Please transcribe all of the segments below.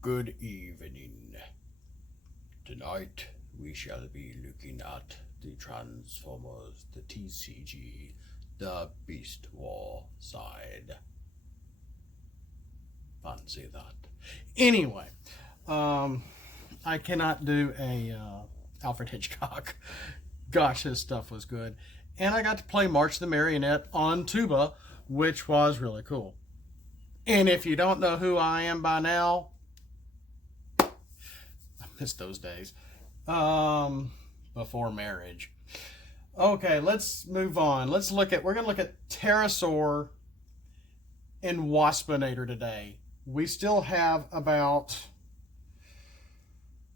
Good evening. Tonight we shall be looking at the Transformers, the TCG, the Beast War side. Fancy that. Anyway, I cannot do a Alfred Hitchcock. Gosh, his stuff was good. And I got to play March the Marionette on tuba, which was really cool. And if you don't know who I am by now, I miss those days. Before marriage. Okay, let's move on. We're going to look at Terrosaur and Waspinator today. We still have about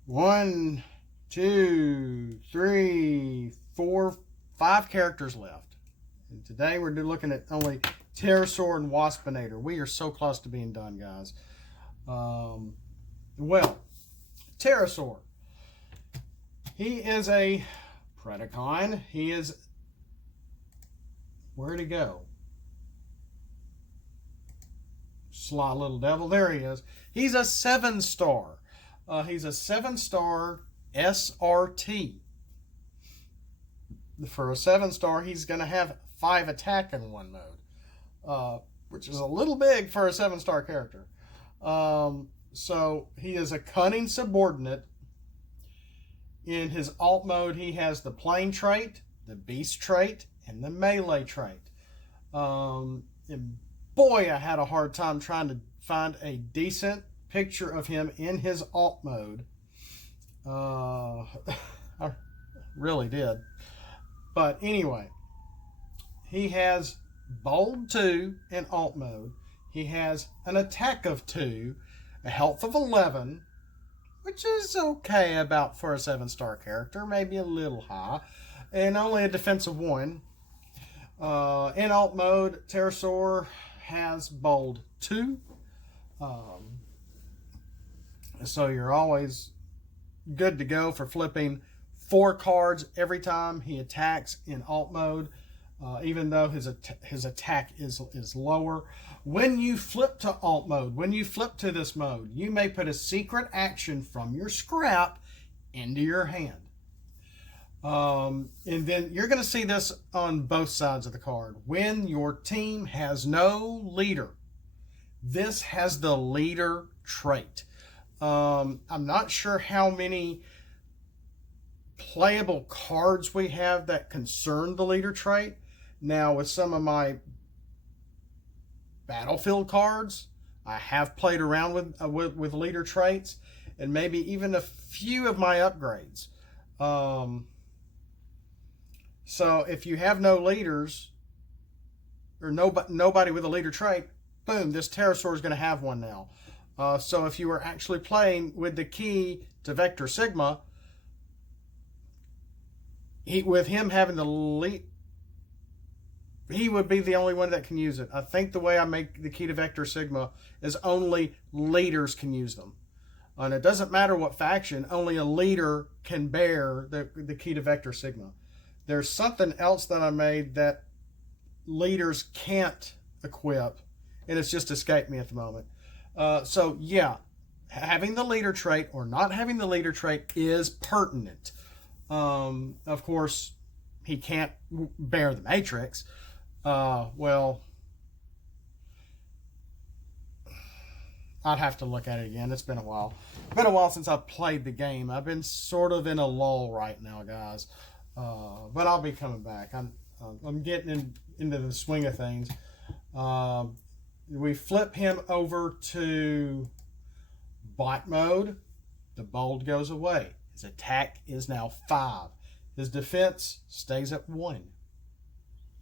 1, 2, 3, 4, 5 characters left. And today we're looking at only Terrosaur and Waspinator. We are so close to being done, guys. Well, Terrosaur. He is a Predacon. He is... Where'd he go? Sly little devil. There he is. He's a 7-star. He's a 7-star SRT. For a 7-star, he's going to have 5 attack in one mode, which is a little big for a 7-star character. So he is a cunning subordinate. In his alt mode, he has the plane trait, the beast trait, and the melee trait. And boy, I had a hard time trying to find a decent picture of him in his alt mode. I really did. But anyway, he has bold 2 in alt mode. He has an attack of 2, a health of 11, which is okay about for a 7-star character, maybe a little high, and only a defense of 1. In alt mode, Terrosaur has bold 2. So you're always good to go for flipping 4 cards every time he attacks in alt mode, even though his attack is lower. When you flip to alt mode, when you flip to this mode, you may put a secret action from your scrap into your hand. And then you're going to see this on both sides of the card. When your team has no leader, this has the leader trait. I'm not sure how many playable cards we have that concern the leader trait. Now, with some of my battlefield cards, I have played around with leader traits, and maybe even a few of my upgrades. So if you have no leaders, or nobody with a leader trait, boom, this Terrosaur is going to have one now. So if you were actually playing with the key to Vector Sigma, with him having the lead, he would be the only one that can use it. I think the way I make the key to Vector Sigma is only leaders can use them. And it doesn't matter what faction, only a leader can bear the key to Vector Sigma. There's something else that I made that leaders can't equip, and it's just escaped me at the moment. So yeah, having the leader trait or not having the leader trait is pertinent. Of course, he can't bear the Matrix. Well, I'd have to look at it again. It's been a while. It's been a while since I've played the game. I've been sort of in a lull right now, guys. But I'll be coming back. I'm getting into the swing of things. We flip him over to bot mode. The bold goes away. His attack is now 5. His defense stays at 1.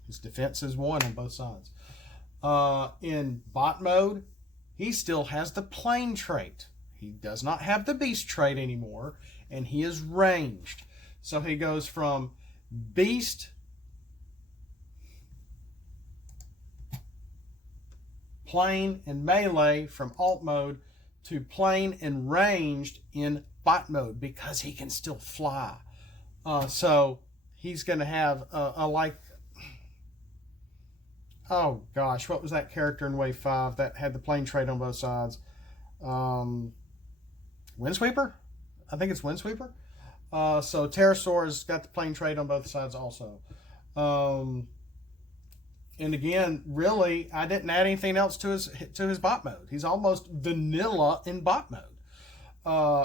His defense is 1 on both sides. In bot mode, he still has the plane trait. He does not have the beast trait anymore, and he is ranged. So he goes from beast, plane, and melee from alt mode to plane and ranged in bot mode because he can still fly. So he's going to have oh gosh, what was that character in Wave 5 that had the plane trait on both sides? Windsweeper. I think it's Windsweeper. So Terrosaur has got the plane trait on both sides also. And again, really, I didn't add anything else to his bot mode. He's almost vanilla in bot mode.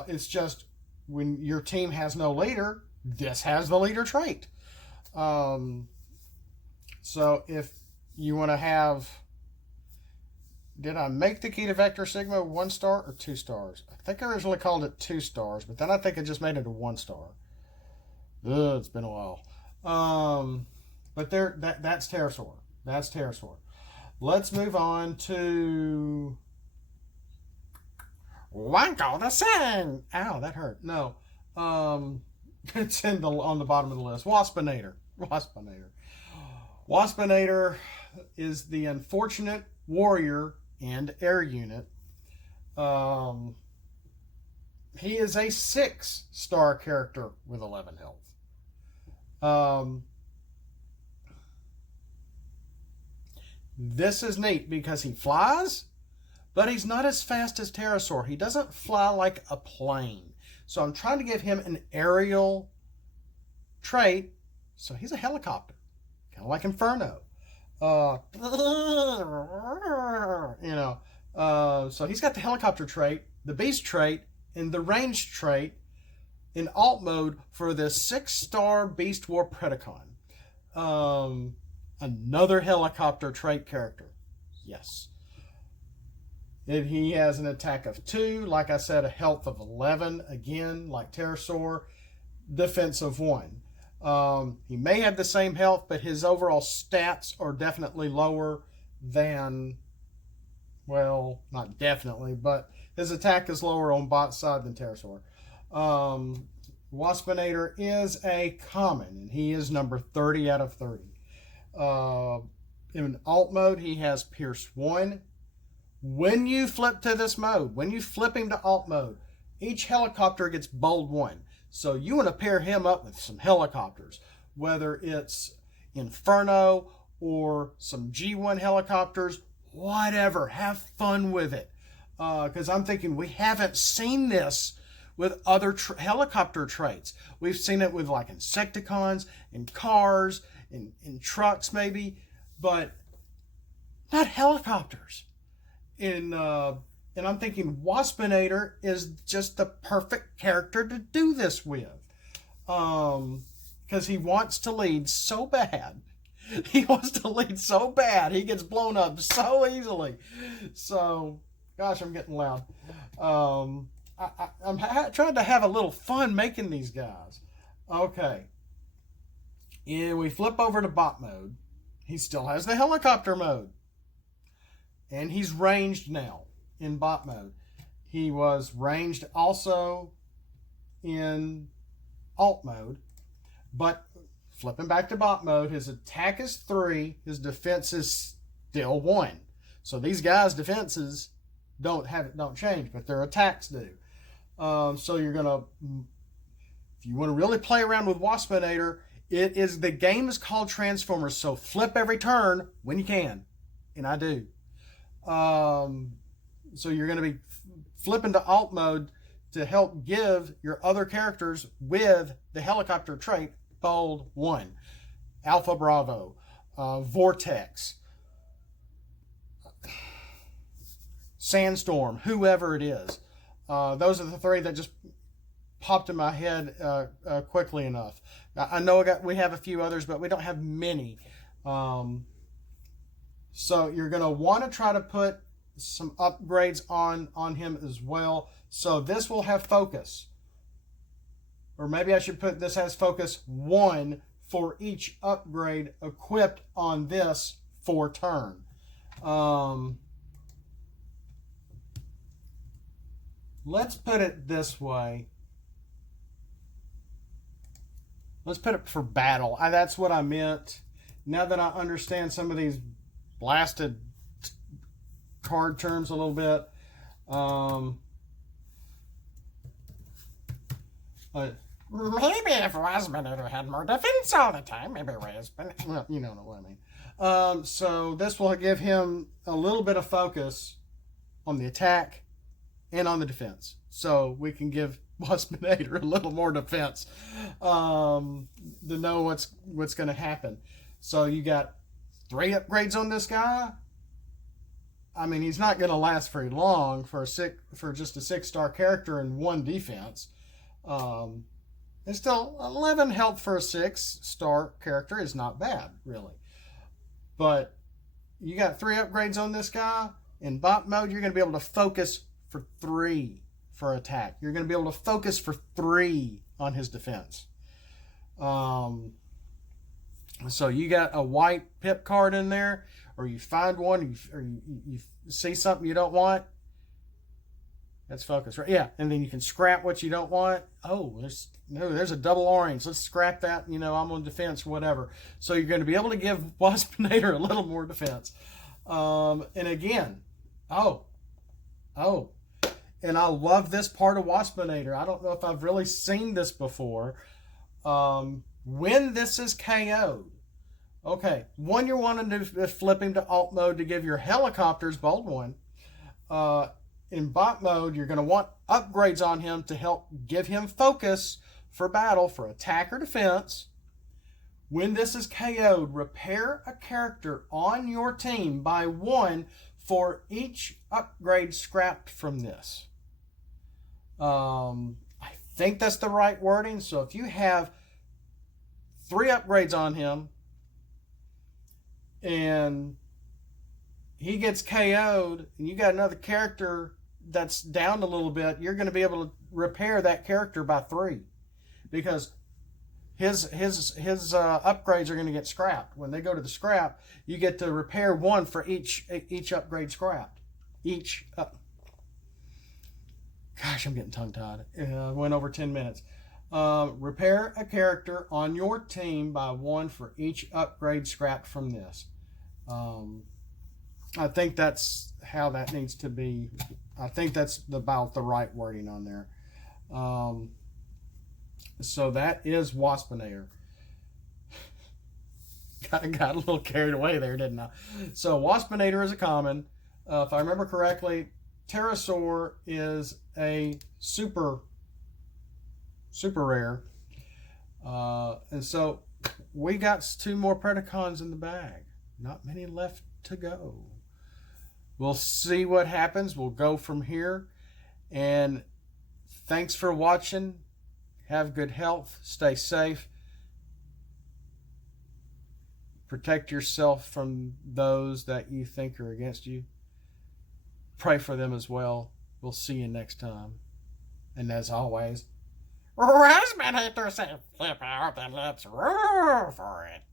It's just when your team has no leader, this has the leader trait. So if you want to have, did I make the Key to Vector Sigma 1 star or 2 stars? I think I originally called it 2 stars, but then I think I just made it a 1 star. Ugh, it's been a while. But that's Terrosaur. That's Terrosaur. Let's move on to Wanko the Sun. Ow, that hurt. No. It's on the bottom of the list. Waspinator. Waspinator is the unfortunate warrior and air unit. He is a 6-star character with 11 health. This is neat because he flies, but he's not as fast as Terrosaur. He doesn't fly like a plane. So I'm trying to give him an aerial trait. So he's a helicopter, kind of like Inferno. So he's got the helicopter trait, the beast trait, and the range trait in alt mode for the 6-star Beast War Predacon. Another helicopter trait character. Yes. And he has an attack of 2. Like I said, a health of 11. Again, like Terrosaur. Defense of 1. He may have the same health, but his overall stats are definitely lower than, well, not definitely, but his attack is lower on bot side than Terrosaur. Waspinator is a common, and he is number 30 out of 30. In alt mode, he has Pierce 1. When you flip to this mode, when you flip him to alt mode, each helicopter gets bold 1. So you want to pair him up with some helicopters, whether it's Inferno or some G1 helicopters, whatever. Have fun with it. Because I'm thinking we haven't seen this with other helicopter traits. We've seen it with like Insecticons and cars and trucks maybe, but not helicopters. And I'm thinking Waspinator is just the perfect character to do this with. Because he wants to lead so bad. He wants to lead so bad. He gets blown up so easily. So, gosh, I'm getting loud. I'm trying to have a little fun making these guys. Okay. And we flip over to bot mode. He still has the helicopter mode. And he's ranged now in bot mode. He was ranged also in alt mode. But flipping back to bot mode, his attack is 3. His defense is still 1. So these guys' defenses don't change, but their attacks do. So you're going to, if you want to really play around with Waspinator, the game is called Transformers, so flip every turn when you can. And I do. So you're going to be flipping to alt mode to help give your other characters with the helicopter trait bold 1. Alpha Bravo, Vortex, Sandstorm, whoever it is. Those are the 3 that just popped in my head quickly enough. I know we have a few others, but we don't have many. So you're going to want to try to put some upgrades on him as well. So this will have focus. Or maybe I should put this has focus 1 for each upgrade equipped on this for turn. Let's put it this way. Let's put it for battle. That's what I meant. Now that I understand some of these blasted card terms a little bit. Maybe if Waspinator had more defense all the time, maybe Waspinator. Well, you know what I mean. So this will give him a little bit of focus on the attack and on the defense. So we can give Waspinator a little more defense to know what's going to happen. So you got 3 upgrades on this guy. I mean, he's not going to last very long for just a 6-star character and 1 defense. It's still 11 health for a 6-star character is not bad, really. But you got 3 upgrades on this guy. In bot mode, you're going to be able to focus for 3 for attack. You're going to be able to focus for 3 on his defense. So you got a white pip card in there, or you find one, or you see something you don't want. That's focus, right? Yeah, and then you can scrap what you don't want. Oh, there's a double orange. Let's scrap that. I'm on defense, whatever. So you're going to be able to give Waspinator a little more defense. And again, and I love this part of Waspinator. I don't know if I've really seen this before. When this is KO'd, okay, one, you're wanting to flip him to alt mode to give your helicopters bold 1. In bot mode, you're going to want upgrades on him to help give him focus for battle, for attack or defense. When this is KO'd, repair a character on your team by 1 for each upgrade scrapped from this. I think that's the right wording. So if you have 3 upgrades on him and he gets KO'd and you got another character that's down a little bit, you're going to be able to repair that character by 3 because his upgrades are going to get scrapped. When they go to the scrap, you get to repair 1 for each upgrade scrapped. Gosh, I'm getting tongue-tied. Went over 10 minutes. Repair a character on your team by 1 for each upgrade scrapped from this. I think that's how that needs to be. I think that's about the right wording on there. So that is Waspinator. Got a little carried away there, didn't I? So Waspinator is a common. If I remember correctly, Terrosaur is a super rare. And so we got 2 more Predacons in the bag. Not many left to go. We'll see what happens. We'll go from here. And thanks for watching. Have good health. Stay safe. Protect yourself from those that you think are against you. Pray for them as well. We'll see you next time. And as always, Waspinator said, flip out and let's roar for it.